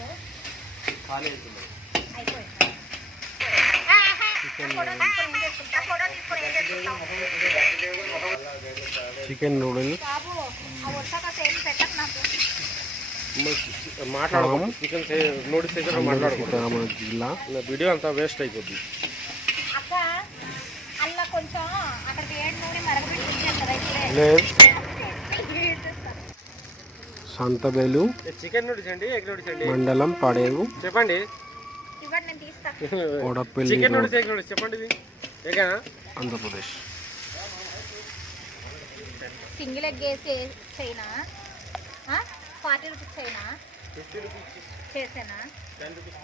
నాకు ఖాళీ అవుతుంది అయిపోయింది. చికెన్ నూడిల్స్ బాబు ఆ వర్షాక సేమ్ పెట్టకు నాకు. మాట్లాడము చికెన్ నూడిల్స్ అయితే మాట్లాడుకుంటాం జిల్లా వీడియో అంతా వేస్ట్ అయిపోద్ది. అక్క అలా కొంచెం అక్కడ వేడి నూనె మరగబెట్టి ఉంచాను కదా ఇప్పుడే. లేదు సంతబేలు చికెన్ నూడిల్స్ అండి ఎగ్ నూడిల్స్ అండి మండలం పడేరు చెప్పండి. ఇవ్వండి నేను తీస్తా. Kodapalli chicken noodles egg noodles చెప్పండి ఇది ఏగా ఆంధ్రప్రదేశ్. సింగిల్ ఎగ్ వేసి చైనా 40 రూపీస్ చైనా 50 రూపీస్ చేసేనా 10 రూపీస్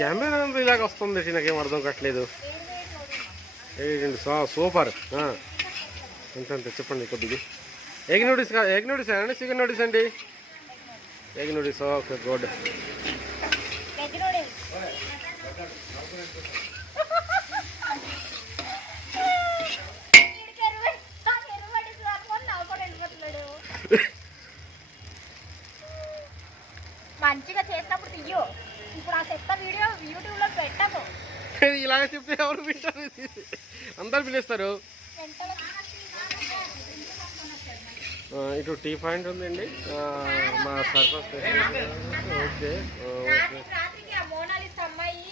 కెమెరా ఇలాగ వస్తుంది నాకేం అర్థం కావట్లేదు. సూపర్ అంతే చెప్పండి కొద్దిగా. ఎగ్ నూడిల్స్ ఎగ్ నూడిల్స్ అండి చికెన్ నూడిల్స్ అండి egg noodles okay good. Veg noodles మంచిగా చేసినప్పుడు తీయు. ఇప్పుడు ఆ చెత్త వీడియో యూట్యూబ్లో పెట్టకు. ఇలాగ చెప్తే ఎవరు వింటారు? అందరు పిలుస్తారు. ఇటు టీ పాయింట్ ఉందండి మా సర్పస్. ఓకే రాత్రికి ఆ మోనాలిసా అమ్మాయి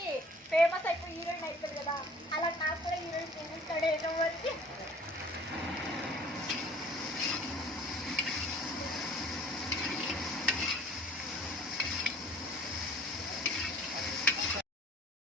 ఫేమస్ అయిపోయి హీరోయిన్ అయిపోతుంది కదా, అలా నాకు కూడా హీరోయిన్ చూపిస్తాడు ఏదో వచ్చి.